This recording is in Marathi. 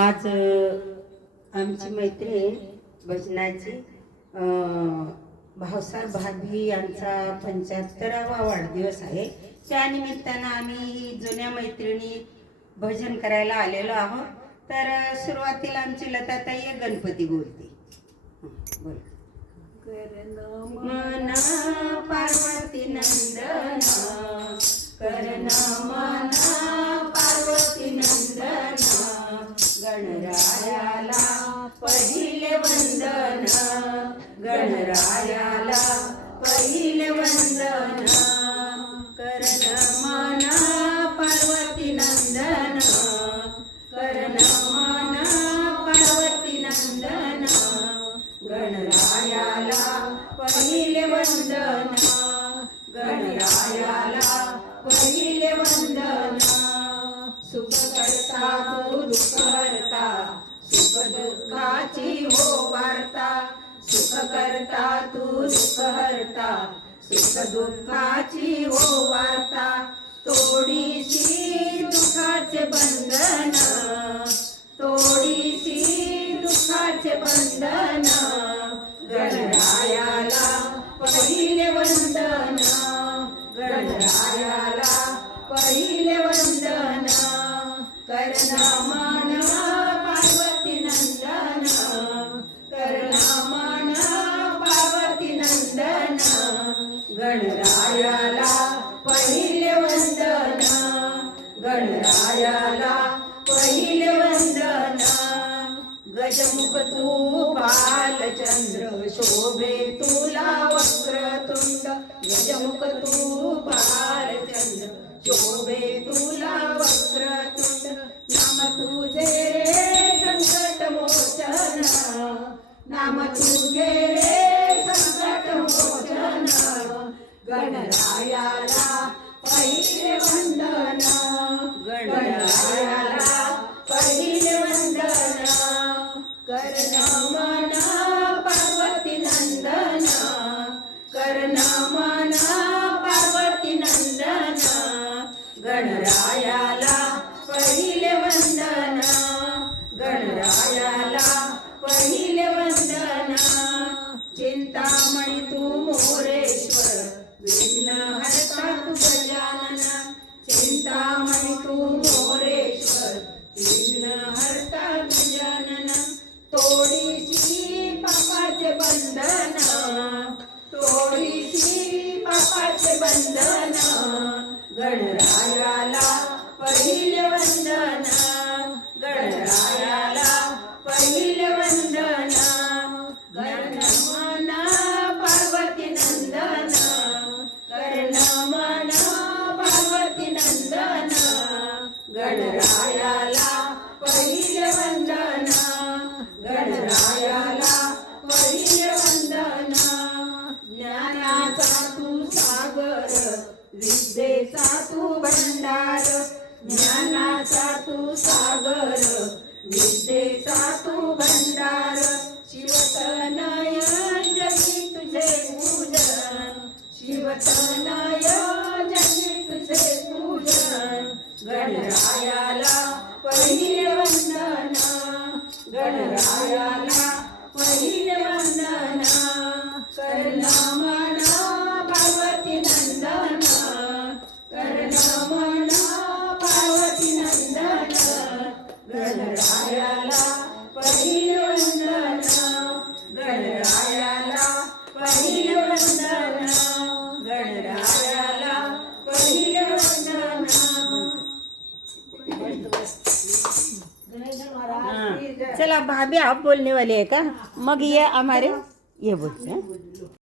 आज आमची मैत्रीण भजनाची भावसाहेब भाभी यांचा 75वा वाढदिवस आहे. त्या निमित्तानं आम्ही जुन्या मैत्रिणी भजन करायला आलेलो आहोत. तर सुरुवातीला आमची लताताई गणपती बोलते. बोल. मना पार्वती नंदन करण मना पार्वती नंदन गणरायाला पहिले वंदन गणरायाला पहिले वंदन करण मना पार्वती नंदन करण मना पार्वती नंदन गणरायाला पहिले वंदन गणरायाला पहिले वंदन सुख करता तू दुःख हरता सुख दुःखाची हो वार्ता सुख करता तू दुःख हरता सुख दुःखाची हो वार्ता तोडीशी दुःखाचे बंधन तोडीशी दुःखाचे बंधन गणरायाला पहिले वंदन गणरायाला पहिले वंदन करण मना पार्वती नंदन करण मना पार्वती नंदन गणरायाला पहिले वंदन गणरायाला पहिले वंदन गजमुख तू बालचंद्र शोभे तुला वक्रतुंड गजमुख तू बालचंद्र शोभे तुला वक्रतुंड नाम तुझे रे संकट मोचन नाम तुझे रे संकट मोचन गणरायाला पहिले वंदन गणरायाला पहिले वंदन करण मना पार्वती नंदन करण मना पार्वती नंदन गणरायाला पहिले वंदन गणरायाला पहिले वंदन चिंतामणी तू मोरेश्वर विघ्न हरता तू गजानन चिंतामणी तू मोरेश्वर विघ्न हरता गजानन तोडीशी पापाचे बंधन तोडीशी पापाचे बंधन गणरायाला पहिले वंदन गणरायाला पहिले वंदन करण मना पार्वती नंदन करण मना पार्वती नंदन गणरायाला पहिले वंदन गणरायाला पहिले वंदन ज्ञानाचा तू सागर विद्येचा तू भंडार ज्ञानाचा तू सागर विद्येचा तू भंडार शिवतनय जगी तुझे पूजन शिवतनय जगी तुझे पूजन गणरायाला पहिले वंदन गणरायाला पहिले वंदन करण मना पार्वती नंदन करण मना पार्वती नंदन गणरायाला पहिले वंदन गणरायाला पहिले वंदन गणरायाला पहिले वंदन. चला भाभी आप बोलने वाले है का मग ये हमारे ये बोलते हैं.